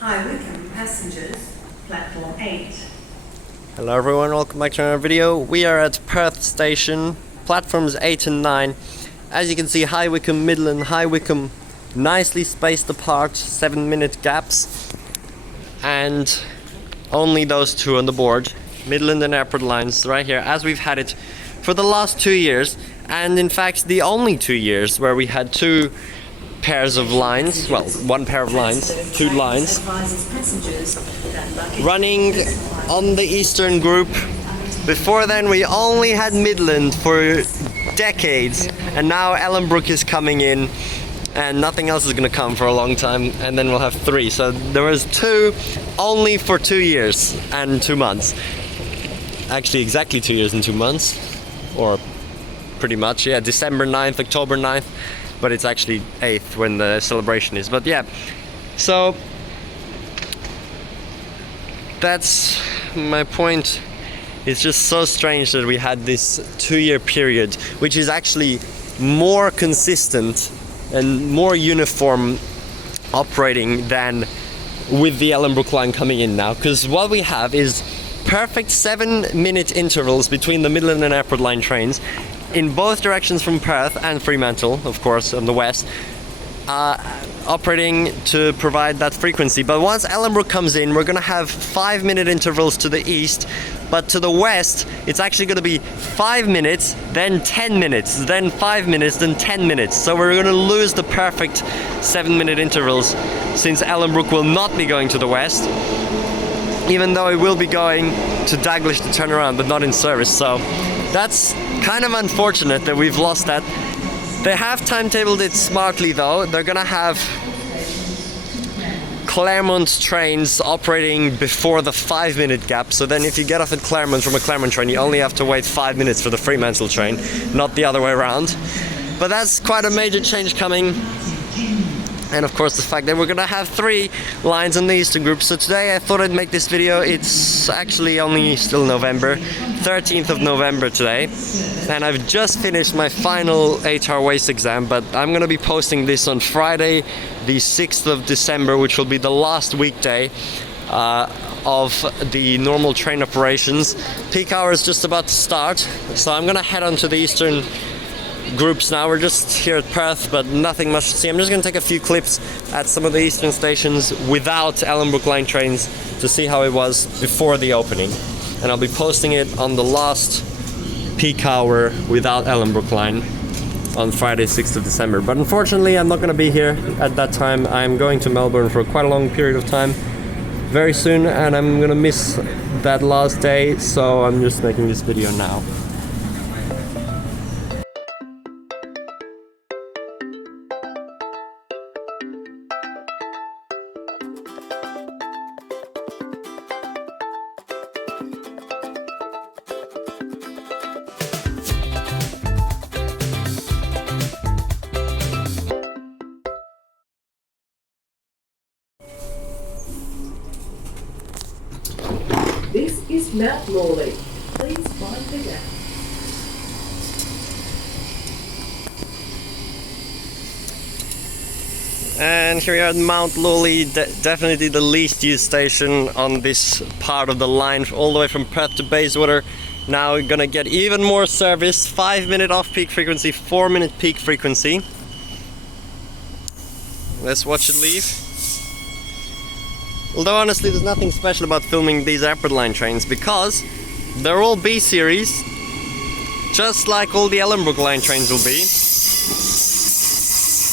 Hi Wycombe passengers, platform 8. Hello everyone, welcome back to another video. We are at Perth Station, platforms 8 and 9. As you can see, High Wycombe, Midland, High Wycombe, nicely spaced apart, 7-minute gaps. And only those two on the board, Midland and Airport Lines, right here, as we've had it for the last 2 years. And in fact, the only 2 years where we had two pairs of lines, well, one pair of lines, two lines, running on the eastern group. Before then we only had Midland for decades, and now Ellenbrook is coming in and nothing else is going to come for a long time, and then we'll have three. So there was two only for 2 years and 2 months. Actually exactly 2 years and 2 months, or pretty much, yeah, December 9th, October 9th. But it's actually 8th when the celebration is. But yeah, so that's my point. It's just so strange that we had this 2-year period, which is actually more consistent and more uniform operating than with the Ellenbrook Line coming in now. Because what we have is perfect 7-minute intervals between the Midland and Airport Line trains in both directions from Perth and Fremantle, of course, on the west, operating to provide that frequency. But once Ellenbrook comes in, we're going to have 5-minute intervals to the east, but to the west, it's actually going to be 5 minutes, then 10 minutes, then 5 minutes, then 10 minutes. So we're going to lose the perfect 7-minute intervals, since Ellenbrook will not be going to the west, even though it will be going to Daglish to turn around, but not in service. So that's kind of unfortunate that we've lost that. They have timetabled it smartly though. They're gonna have Claremont trains operating before the 5-minute gap, so then if you get off at Claremont from a Claremont train, you only have to wait 5 minutes for the Fremantle train, not the other way around. But that's quite a major change coming. And of course the fact that we're gonna have 3 lines on the eastern group. So today I thought I'd make this video. It's actually only still November, 13th of November today, and I've just finished my final HR waste exam, but I'm gonna be posting this on Friday the 6th of December, which will be the last weekday of the normal train operations. Peak hour is just about to start, so I'm gonna head on to the eastern groups now. We're just here at Perth, but nothing much to see. I'm just going to take a few clips at some of the eastern stations without Ellenbrook Line trains to see how it was before the opening, and I'll be posting it on the last peak hour without Ellenbrook Line on Friday 6th of December. But unfortunately I'm not going to be here at that time. I'm going to Melbourne for quite a long period of time very soon, and I'm going to miss that last day, so I'm just making this video now. This is Mount Lawley. Please mind the gap. And here we are at Mount Lawley, definitely the least used station on this part of the line, all the way from Perth to Bayswater. Now we're gonna get even more service, 5-minute off-peak frequency, 4-minute peak frequency. Let's watch it leave. Although honestly there's nothing special about filming these Airport Line trains, because they're all B series, just like all the Ellenbrook Line trains will be.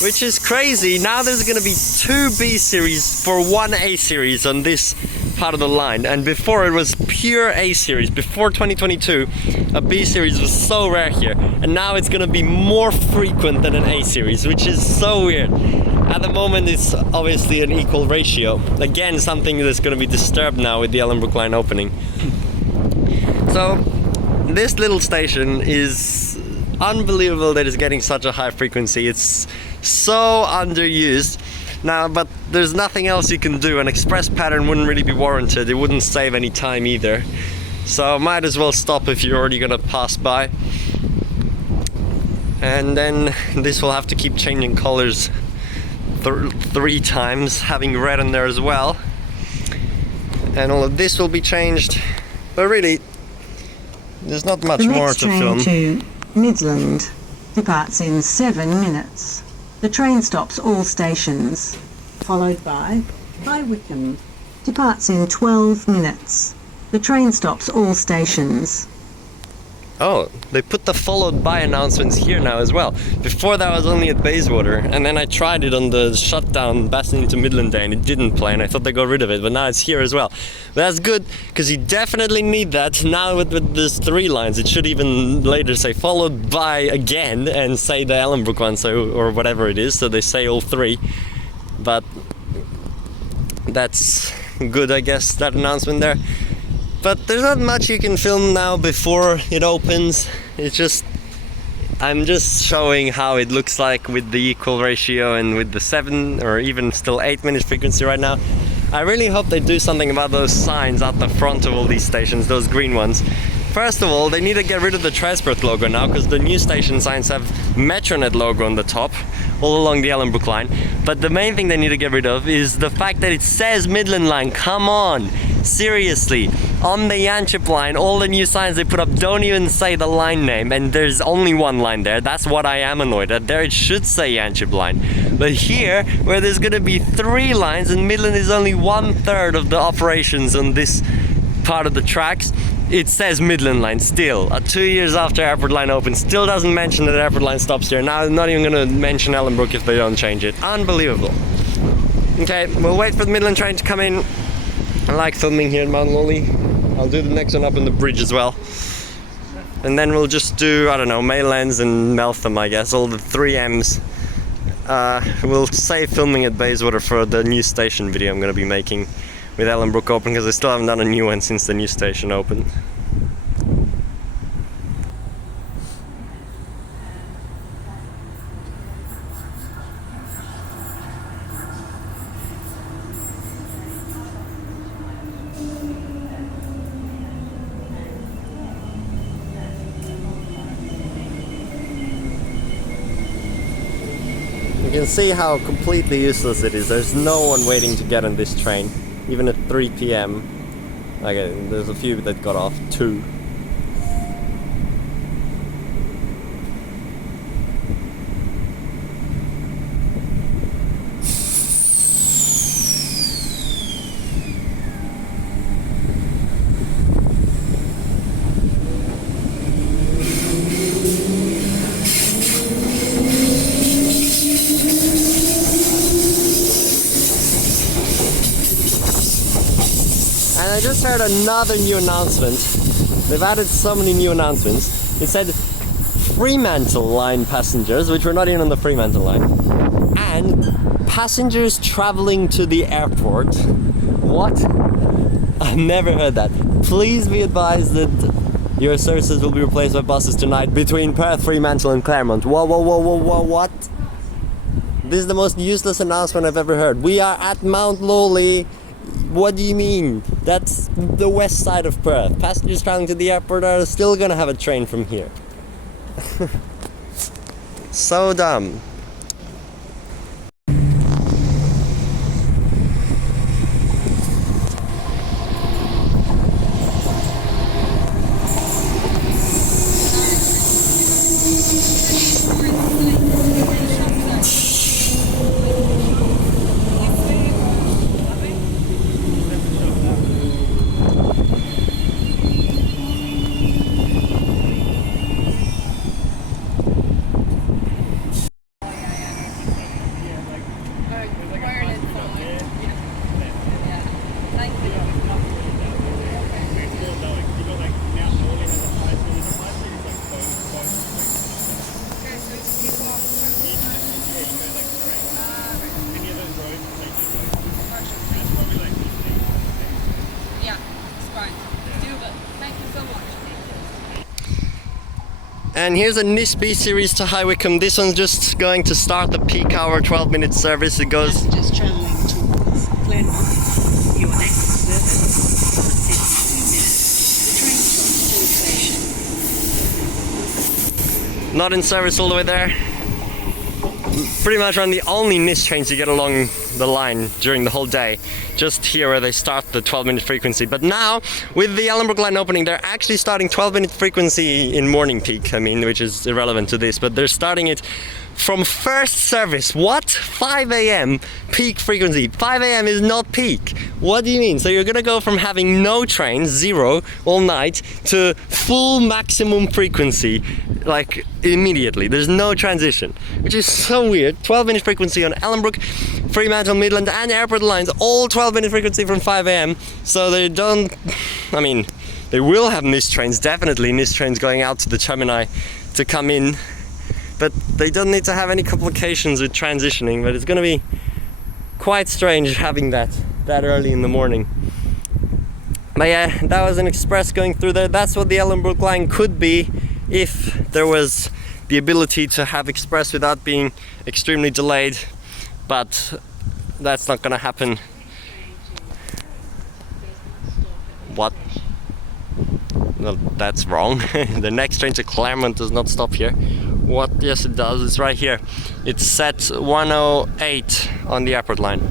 Which is crazy. Now there's going to be 2 B series for 1 A series on this part of the line, and before it was pure A series. Before 2022 a B series was so rare here, and now it's going to be more frequent than an A series, which is so weird. At the moment it's obviously an equal ratio. Again, something that's going to be disturbed now with the Ellenbrook Line opening. So this little station is unbelievable that it's getting such a high frequency. It's so underused now, but there's nothing else you can do. An express pattern wouldn't really be warranted. It wouldn't save any time either. So might as well stop if you're already gonna pass by. And then this will have to keep changing colors 3 times, having red in there as well. and all of this will be changed. But really, there's not much The more next to train film. to Midland departs in 7 minutes. The train stops all stations, followed by High Wycombe. Departs in 12 minutes. The train stops all stations. Oh, they put the followed by announcements here now as well. Before that was only at Bayswater, and then I tried it on the shutdown passing into Midland Day and it didn't play, and I thought they got rid of it, but now it's here as well. But that's good, because you definitely need that. Now with these 3 lines, it should even later say followed by again and say the Ellenbrook one, so, or whatever it is, so they say all 3. But that's good, I guess, that announcement there. But there's not much you can film now before it opens. It's just, I'm just showing how it looks like with the equal ratio and with the 7 or even still 8 minute frequency right now. I really hope they do something about those signs out the front of all these stations, those green ones. First of all, they need to get rid of the transport logo now, because the new station signs have Metronet logo on the top all along the Ellenbrook line. But the main thing they need to get rid of is the fact that it says Midland line. Come on, seriously. On the Yanchep line, all the new signs they put up don't even say the line name, and there's only 1 line there. That's what I am annoyed at. There it should say Yanchep line. But here, where there's gonna be 3 lines and Midland is only 1/3 of the operations on this part of the tracks, it says Midland line still. 2 years after Airport Line opens, still doesn't mention that Airport Line stops here. Now I'm not even gonna mention Ellenbrook if they don't change it. Unbelievable. Okay, we'll wait for the Midland train to come in. I like filming here in Mount Lawley. I'll do the next one up on the bridge as well. And then we'll just do, I don't know, Maylands and Meltham, I guess, all the 3 M's. We'll save filming at Bayswater for the new station video I'm going to be making with Ellenbrook open, because I still haven't done a new one since the new station opened. You can see how completely useless it is. There's no one waiting to get on this train, even at 3 p.m. Okay, there's a few that got off, 2. And I just heard another new announcement. They've added so many new announcements. It said Fremantle line passengers, which were not even on the Fremantle line, and passengers traveling to the airport. What? I've never heard that. Please be advised that your services will be replaced by buses tonight between Perth, Fremantle and Claremont. Whoa, whoa, whoa, whoa, whoa, what? This is the most useless announcement I've ever heard. We are at Mount Lawley. What do you mean? That's the west side of Perth. Passengers traveling to the airport are still gonna have a train from here. So dumb. And here's a NISB series to High Wycombe. This one's just going to start the peak hour 12-minute service. It goes... Just travelling towards Claremont. Your next service is 2 minutes. The train stops all station. Not in service all the way there. Pretty much on the only NIS trains you get along the line during the whole day, just here where they start the 12-minute frequency. But now, with the Ellenbrook Line opening, they're actually starting 12-minute frequency in morning peak, I mean, which is irrelevant to this, but they're starting it from first service. What? 5 a.m. peak frequency. 5 a.m. is not peak. What do you mean? So you're gonna go from having no trains, 0, all night, to full maximum frequency, like immediately. There's no transition, which is so weird. 12-minute frequency on Ellenbrook, Fremantle, Midland and Airport Lines, all 12-minute frequency from 5 a.m. So they don't, I mean, they will have missed trains, definitely missed trains going out to the Gemini to come in, but they don't need to have any complications with transitioning. But it's gonna be quite strange having that early in the morning. But yeah, that was an express going through there. That's what the Ellenbrook Line could be if there was the ability to have express without being extremely delayed, but that's not gonna happen. What? No, that's wrong. The next train to Claremont does not stop here. What? Yes, it does. It's right here. It's set 108 on the Airport Line.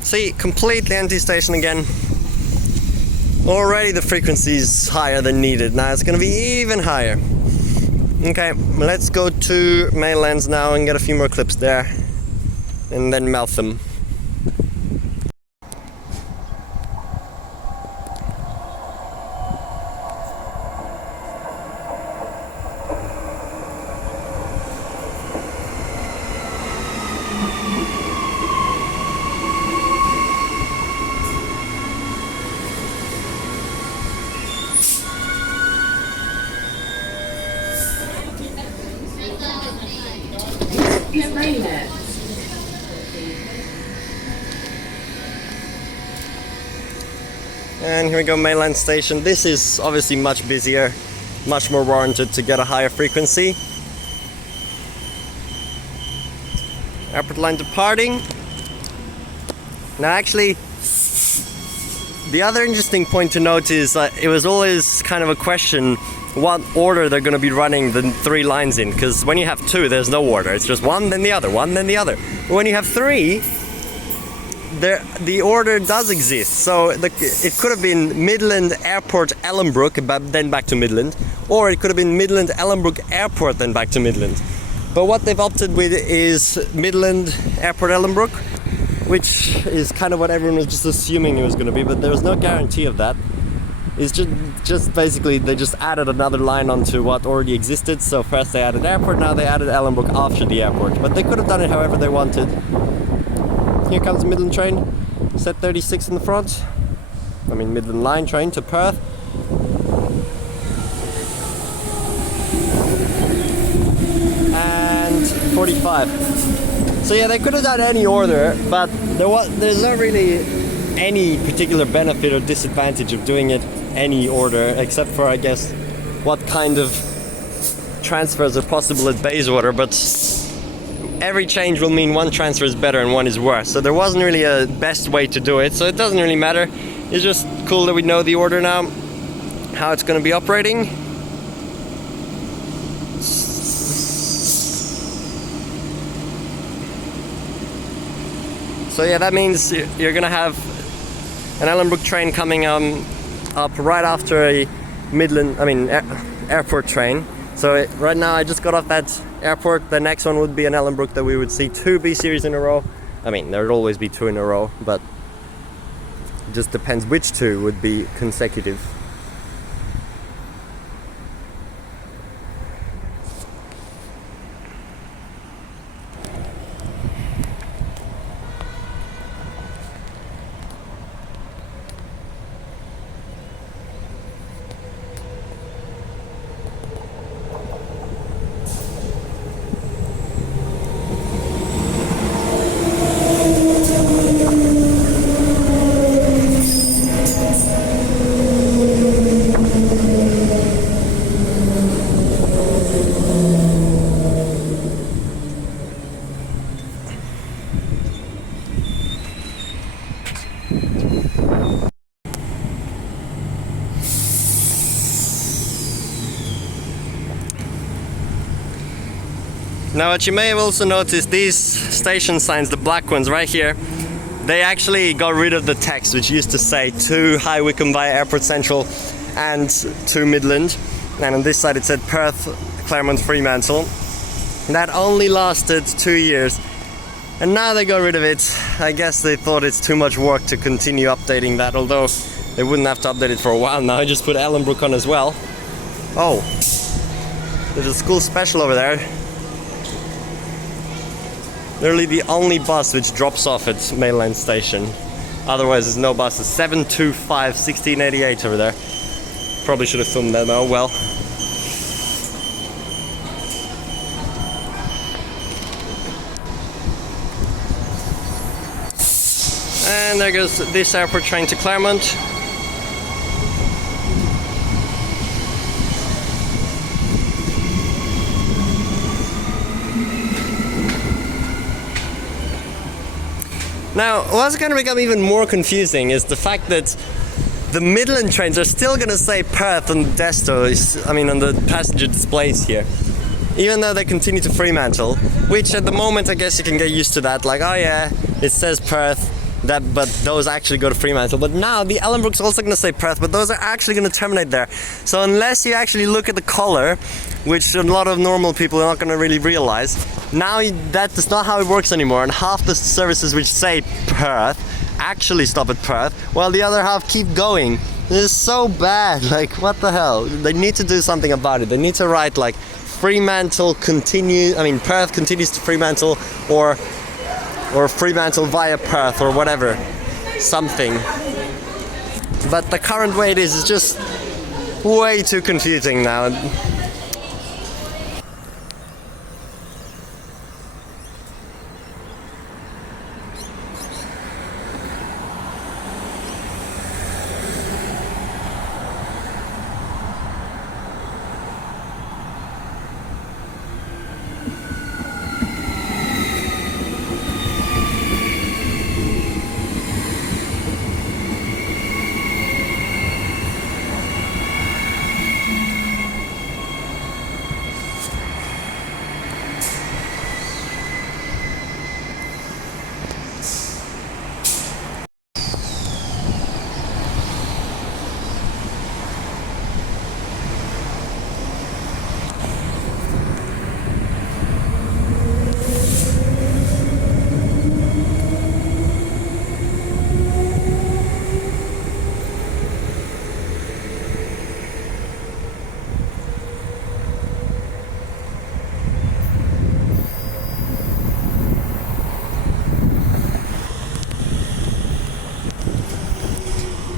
See, completely empty station again. Already the frequency is higher than needed. Now it's gonna be even higher. Okay, let's go to Maylands now and get a few more clips there. And then Meltham. Is Maylands. And here we go, Maylands Station. This is obviously much busier, much more warranted to get a higher frequency. Airport Line departing. Now actually, the other interesting point to note is it was always kind of a question what order they're going to be running the 3 lines in, because when you have 2 there's no order, it's just one then the other, one then the other. But when you have 3, the order does exist. So it could have been Midland Airport Ellenbrook, but then back to Midland, or it could have been Midland Ellenbrook Airport then back to Midland. But what they've opted with is Midland Airport Ellenbrook, which is kind of what everyone was just assuming it was going to be, but there was no guarantee of that. It's just basically they just added another line onto what already existed. So first they added airport, now they added Ellenbrook after the airport. But they could have done it however they wanted. Here comes the Midland train, set 36 in the front. I mean Midland Line train to Perth. And 45. So yeah, they could have done any order, but there's not really any particular benefit or disadvantage of doing it any order, except for, I guess, what kind of transfers are possible at Bayswater. But every change will mean one transfer is better and one is worse. So there wasn't really a best way to do it, so it doesn't really matter. It's just cool that we know the order now, how it's going to be operating. So yeah, that means you're going to have an Ellenbrook train coming up right after a airport train. So right now I just got off that airport. The next one would be an Ellenbrook that we would see 2 B series in a row. I mean, there would always be 2 in a row, but it just depends which 2 would be consecutive. Now what you may have also noticed, these station signs, the black ones right here, they actually got rid of the text which used to say to High Wycombe via Airport Central and to Midland, and on this side it said Perth, Claremont, Fremantle. That only lasted 2 years, and now they got rid of it. I guess they thought it's too much work to continue updating that, although they wouldn't have to update it for a while now. I just put Ellenbrook on as well. Oh, there's a school special over there. Literally the only bus which drops off at Maylands Station. Otherwise there's no buses. 725 1688 over there. Probably should have filmed that, oh well. And there goes this airport train to Claremont. Now, what's going to become even more confusing is the fact that the Midland trains are still going to say Perth on the destos, I mean on the passenger displays here. Even though they continue to Fremantle, which at the moment I guess you can get used to that, like, oh yeah, it says Perth, but those actually go to Fremantle. But now the Ellenbrook's also going to say Perth, but those are actually going to terminate there. So unless you actually look at the color, which a lot of normal people are not going to really realize, now that is not how it works anymore, and half the services which say Perth actually stop at Perth, while the other half keep going. This is so bad, like what the hell? They need to do something about it. They need to write like Fremantle Perth continues to Fremantle, or Fremantle via Perth, or whatever, something. But the current way it is just way too confusing now.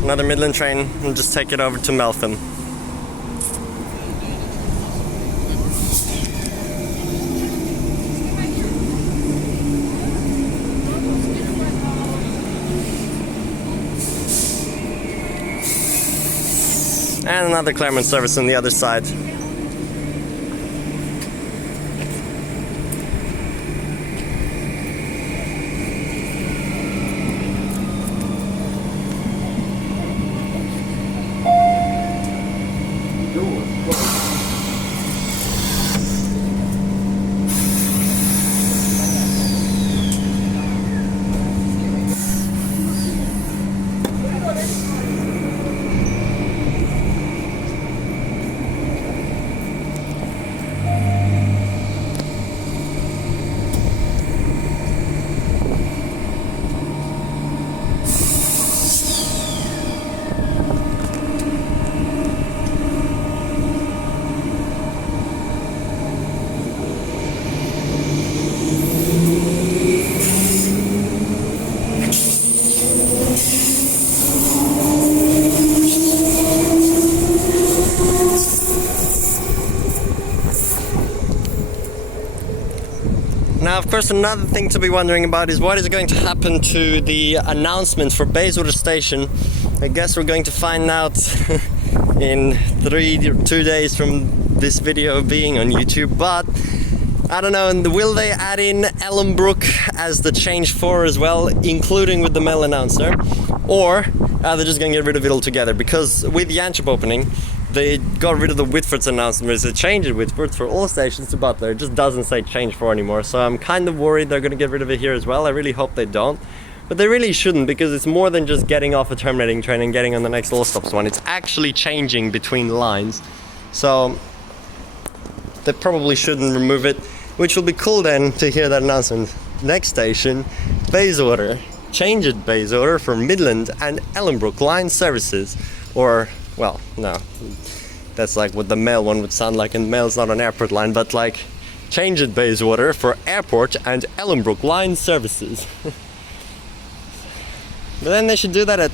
Another Midland train, and just take it over to Meltham. And another Claremont service on the other side. Now, of course, another thing to be wondering about is what is going to happen to the announcement for Bayswater Station. I guess we're going to find out in 2 days from this video being on YouTube, but I don't know. And will they add in Ellenbrook as the change 4 as well, including with the mail announcer, or are they just going to get rid of it altogether? Because with the Antwerp opening, they got rid of the Whitford's announcement. There's a change in Whitford for all stations to Butler. It just doesn't say change for anymore. So I'm kind of worried they're going to get rid of it here as well. I really hope they don't. But they really shouldn't, because it's more than just getting off a terminating train and getting on the next all stops one. It's actually changing between lines. So they probably shouldn't remove it, which will be cool then to hear that announcement. Next station, Bayswater. Change at Bayswater for Midland and Ellenbrook Line services. Or, well, no. That's like what the Mail one would sound like, and Mail's not an airport line, but like, change at Bayswater for Airport and Ellenbrook Line services. But then they should do that at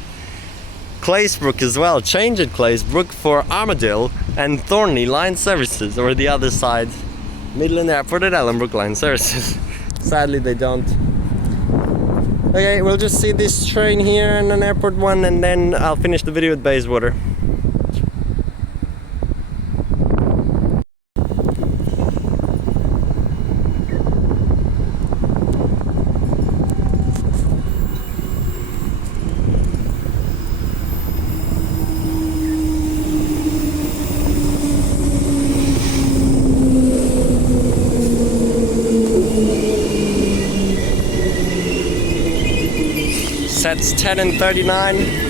Claysbrook as well. Change at Claysbrook for Armadale and Thornley Line services, or the other side, Midland Airport and Ellenbrook Line services. Sadly they don't. Okay, we'll just see this train here and an airport one, and then I'll finish the video at Bayswater. Sets 10 and 39.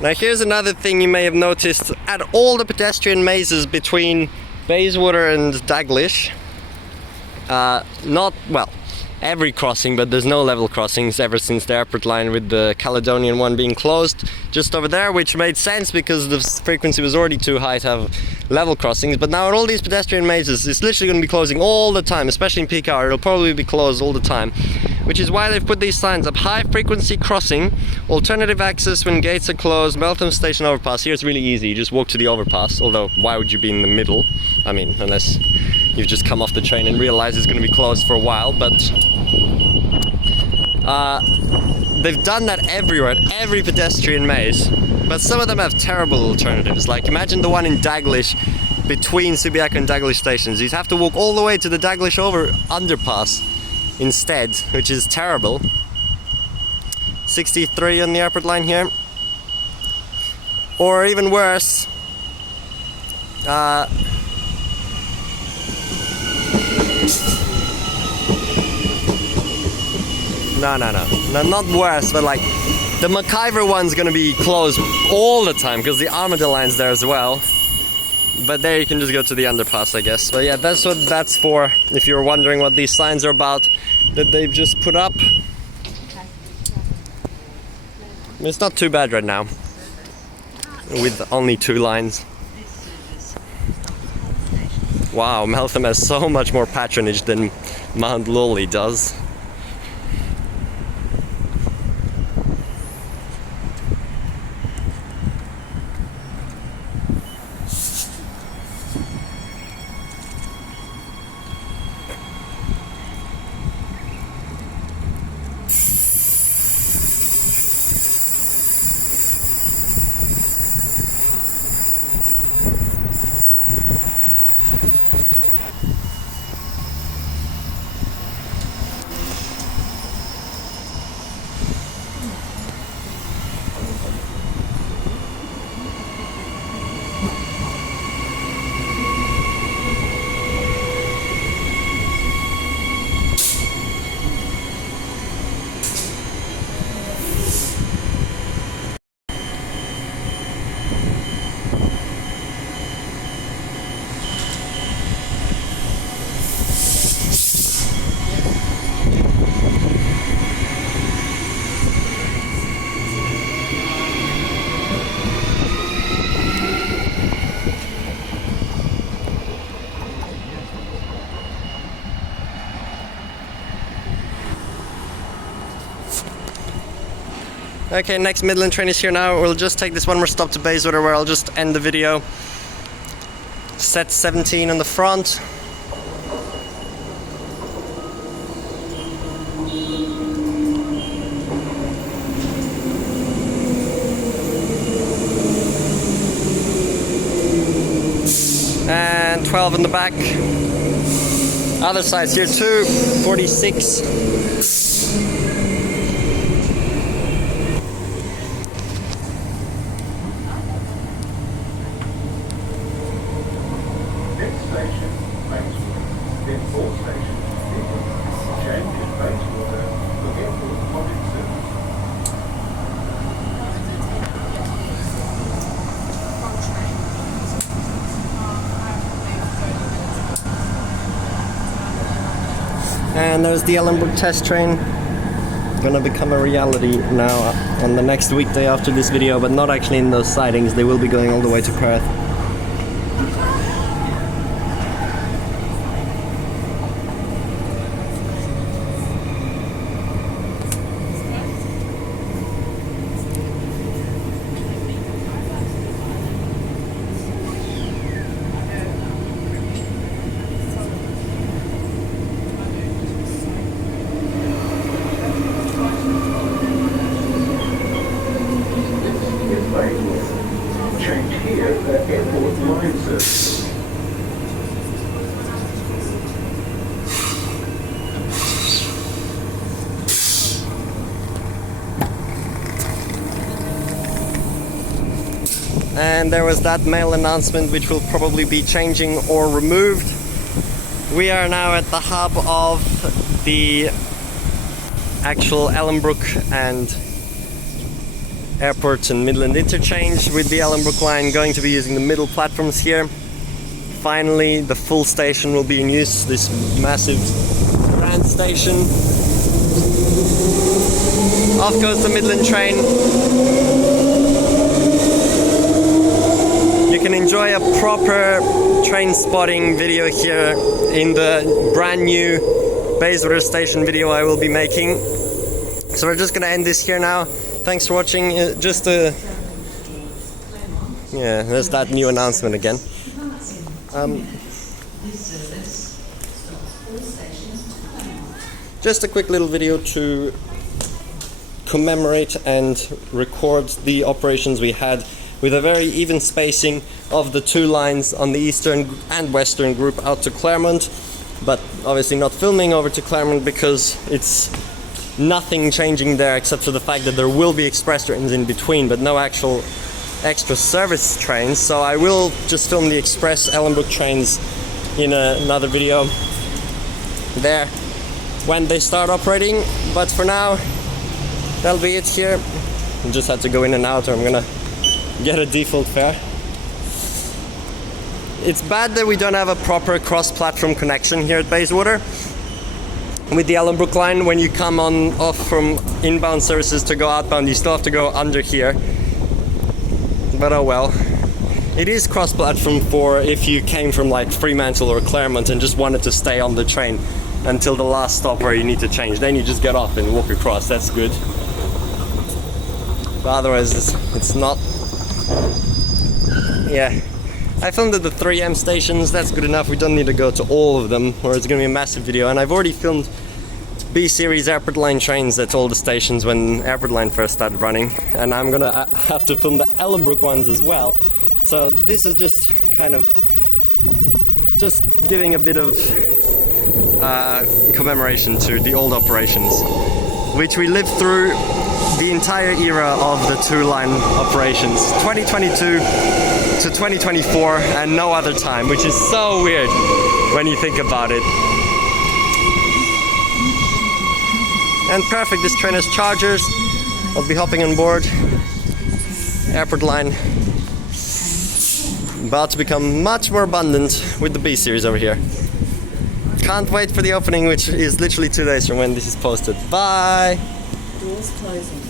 Now here's another thing you may have noticed at all the pedestrian mazes between Bayswater and Daglish. Not, well, every crossing, but there's no level crossings ever since the airport line, with the Caledonian one being closed just over there, which made sense because the frequency was already too high to have level crossings. But now at all these pedestrian mazes, it's literally going to be closing all the time, especially in peak hour. It'll probably be closed all the time, which is why they've put these signs up: high frequency crossing, alternative access when gates are closed, Meltham Station overpass. Here it's really easy, you just walk to the overpass, although why would you be in the middle? I mean, unless you've just come off the train and realize it's going to be closed for a while. But they've done that everywhere, at every pedestrian maze, but some of them have terrible alternatives. Like imagine the one in Daglish between Subiaco and Daglish stations. You'd have to walk all the way to the Daglish underpass instead, which is terrible. 63 on the airport line here. Or even worse, no, not worse, but like the McIver one's gonna be closed all the time because the Armadale line's there as well. But there you can just go to the underpass, I guess. But yeah, that's what that's for, if you're wondering what these signs are about that they've just put up. It's not too bad right now, with only 2 lines. Wow, Meltham has so much more patronage than Mount Lawley does. Okay, next Midland train is here now. We'll just take this one more stop to Bayswater where I'll just end the video. Set 17 on the front. And 12 in the back. Other sides here too, 46. Next station, Bayswater. Then 4 stations, Midland. Change in Bayswater for airport public service. And there's the Ellenbrook test train. Gonna become a reality now on the next weekday after this video, but not actually in those sidings. They will be going all the way to Perth. Change here for airport line service. And there was that mail announcement which will probably be changing or removed. We are now at the hub of the actual Ellenbrook and Airport and Midland interchange with the Ellenbrook Line, going to be using the middle platforms here. Finally, the full station will be in use, this massive grand station. Off goes the Midland train. You can enjoy a proper train spotting video here in the brand new Bayswater station video I will be making. So we're just gonna end this here now. Thanks for watching. Yeah, there's that new announcement again. Just a quick little video to commemorate and record the operations we had with a very even spacing of the 2 lines on the eastern and western group out to Claremont, but obviously not filming over to Claremont because it's nothing changing there except for the fact that there will be express trains in between, but no actual extra service trains. So I will just film the express Ellenbrook trains in another video there when they start operating. But for now, that'll be it here. I just had to go in and out or I'm gonna get a default fare. It's bad that we don't have a proper cross-platform connection here at Bayswater. With the Ellenbrook Line, when you come off from inbound services to go outbound, you still have to go under here. But oh well. It is cross-platform for if you came from like Fremantle or Claremont and just wanted to stay on the train until the last stop where you need to change. Then you just get off and walk across. That's good. But otherwise, it's not. Yeah. I filmed at the 3M stations, that's good enough. We don't need to go to all of them or it's going to be a massive video. And I've already filmed B-series Airport Line trains at all the stations when Airport Line first started running. And I'm going to have to film the Ellenbrook ones as well. So this is just kind of just giving a bit of commemoration to the old operations, which we lived through the entire era of the 2-line operations, 2022 to 2024 and no other time, which is so weird when you think about it. And perfect, this train has chargers. I'll be hopping on board. Airport Line about to become much more abundant with the B-series over here. Can't wait for the opening, which is literally 2 days from when this is posted. Bye! Doors closing.